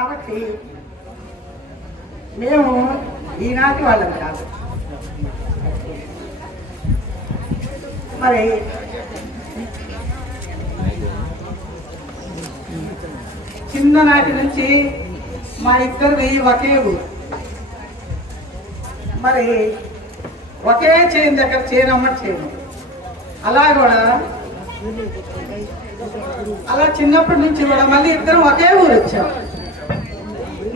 కాబట్టి మేము ఈనాటి వాళ్ళం కాదు. మరి చిన్ననాటి నుంచి మా ఇద్దరిది ఒకే ఊరు. మరి ఒకే చేను దగ్గర చేనమ్మ చేను. అలా కూడా అలా చిన్నప్పటి నుంచి కూడా మళ్ళీ ఇద్దరం ఒకే ఊరు వచ్చాము.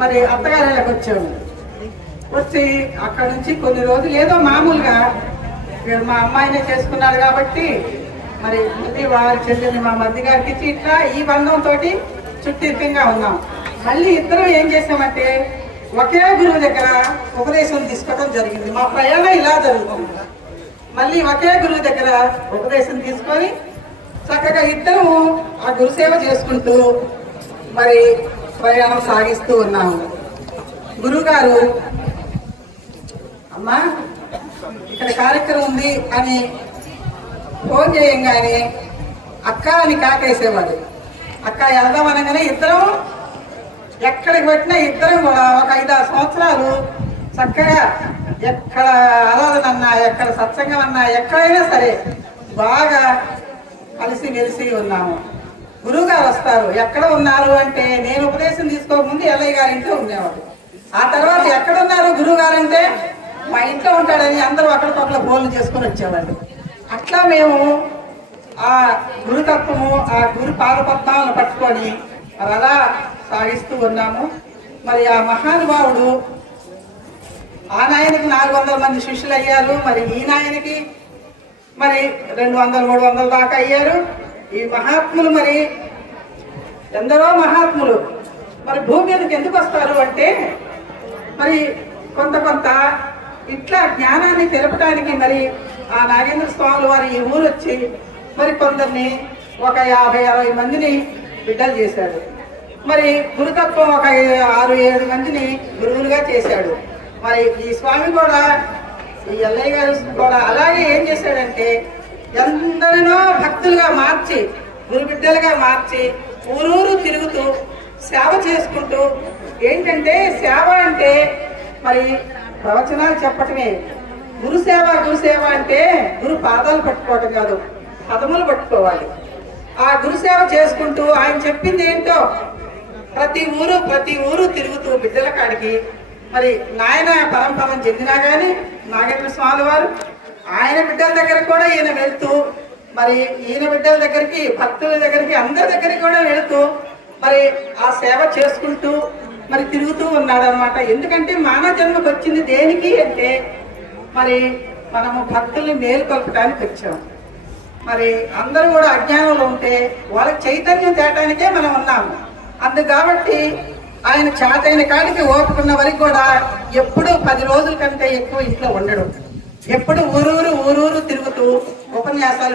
మరి అత్తగారికి వచ్చాము. వచ్చి అక్కడ నుంచి కొన్ని రోజులు ఏదో మామూలుగా మా అమ్మాయినే చేసుకున్నాడు కాబట్టి మరి మళ్ళీ వారి చెల్లెని మా మధ్య గారికి ఇచ్చి ఇట్లా ఈ బంధంతో చుట్టిగా ఉన్నాం. మళ్ళీ ఇద్దరం ఏం చేసామంటే ఒకే గురువు దగ్గర ఉపదేశం తీసుకోవడం జరిగింది. మా ప్రయాణం ఇలా జరుగుతుంది. మళ్ళీ ఒకే గురువు దగ్గర ఉపదేశం తీసుకొని చక్కగా ఇద్దరు ఆ గురుసేవ చేసుకుంటూ మరి ప్రయాణం సాగిస్తూ ఉన్నాము. గురువుగారు అమ్మా ఇక్కడ కార్యక్రమం ఉంది అని ఫోన్ చేయంగానే అక్క అని కాకేసేవాడు. అక్క వెళ్దాం అనగానే ఇద్దరం ఎక్కడికి పెట్టినా ఇద్దరం కూడా ఒక 5-6 సంవత్సరాలు చక్కగా ఎక్కడ ఆరాధనన్నా ఎక్కడ సత్సంగం అన్నా ఎక్కడైనా సరే బాగా కలిసి మెలిసి ఉన్నాము. గురువు గారు వస్తారు. ఎక్కడ ఉన్నారు అంటే నేను ఉపదేశం తీసుకోకముందు ఎల్లయ్య గారి ఇంట్లో ఉండేవాడు. ఆ తర్వాత ఎక్కడున్నారు గురువు గారు అంటే మా ఇంట్లో ఉంటాడని అందరూ అక్కడికొక్కల ఫోన్లు చేసుకుని వచ్చేవాళ్ళు. అట్లా మేము ఆ గురుతత్వము ఆ గురు పాదపద్మాలను పట్టుకొని మరి అలా సాగిస్తూ ఉన్నాము. మరి ఆ మహానుభావుడు ఆ నాయనకి 400 మంది శిష్యులు అయ్యారు. మరి ఈ నాయనకి మరి 200-300 దాకా అయ్యారు. ఈ మహాత్ములు మరి ఎందరో మహాత్ములు మరి భూమి మీదకి ఎందుకు వస్తారు అంటే మరి కొంత ఇట్లా జ్ఞానాన్ని తెలపడానికి మరి ఆ నాగేంద్ర స్వామి వారు ఈ ఊరు వచ్చి మరి కొందరిని ఒక 50-60 మందిని బిడ్డలు చేశాడు. మరి గురుతత్వం ఒక 6-7 మందిని గురువులుగా చేశాడు. మరి ఈ స్వామి కూడా ఈ ఎల్లయ్య గారు కూడా అలాగే ఏం చేశాడంటే ఎందరినో భక్తులుగా మార్చి గురు బిడ్డలుగా మార్చి ఊరూరు తిరుగుతూ సేవ చేసుకుంటూ ఏంటంటే సేవ అంటే మరి ప్రవచనాలు చెప్పటమే. గురుసేవ అంటే గురు పాదాలు పట్టుకోవటం కాదు, పదములు పట్టుకోవాలి. ఆ గురుసేవ చేసుకుంటూ ఆయన చెప్పింది ఏంటో ప్రతి ఊరు తిరుగుతూ బిడ్డల కాడికి మరి నాయన పరంపరం చెందినా కానీ నాగేంద్ర స్వామి వారు ఆయన బిడ్డల దగ్గర కూడా ఈయన వెళ్తూ మరి ఈయన బిడ్డల దగ్గరికి భక్తుల దగ్గరికి అందరి దగ్గరికి కూడా వెళుతూ మరి ఆ సేవ చేసుకుంటూ మరి తిరుగుతూ ఉన్నాడు అనమాట. ఎందుకంటే మానవ జన్మకు వచ్చింది దేనికి అంటే మరి మనము భక్తుల్ని మేలుకొల్పడానికి వచ్చాము. మరి అందరూ కూడా అజ్ఞానంలో ఉంటే వాళ్ళకి చైతన్యం తేటానికే మనం ఉన్నాము. అందుకు కాబట్టి ఆయన చాటైన కాడికి ఓపుకున్న వరకు కూడా ఎప్పుడు 10 రోజుల కంటే ఎక్కువ ఇంట్లో ఉండడు. ఎప్పుడు ఊరూరు తిరుగుతూ ఉపన్యాసాలు